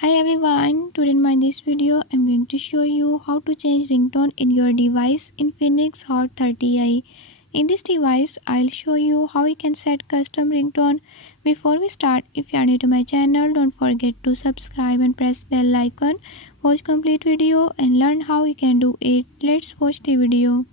Hi everyone, today in this video I'm going to show you how to change ringtone in your device Infinix Hot 30i. In this device I'll show you how you can set custom ringtone. Before we start, if you are new to my channel, don't forget to subscribe and press bell icon. Watch complete video and learn how you can do it. Let's watch the video.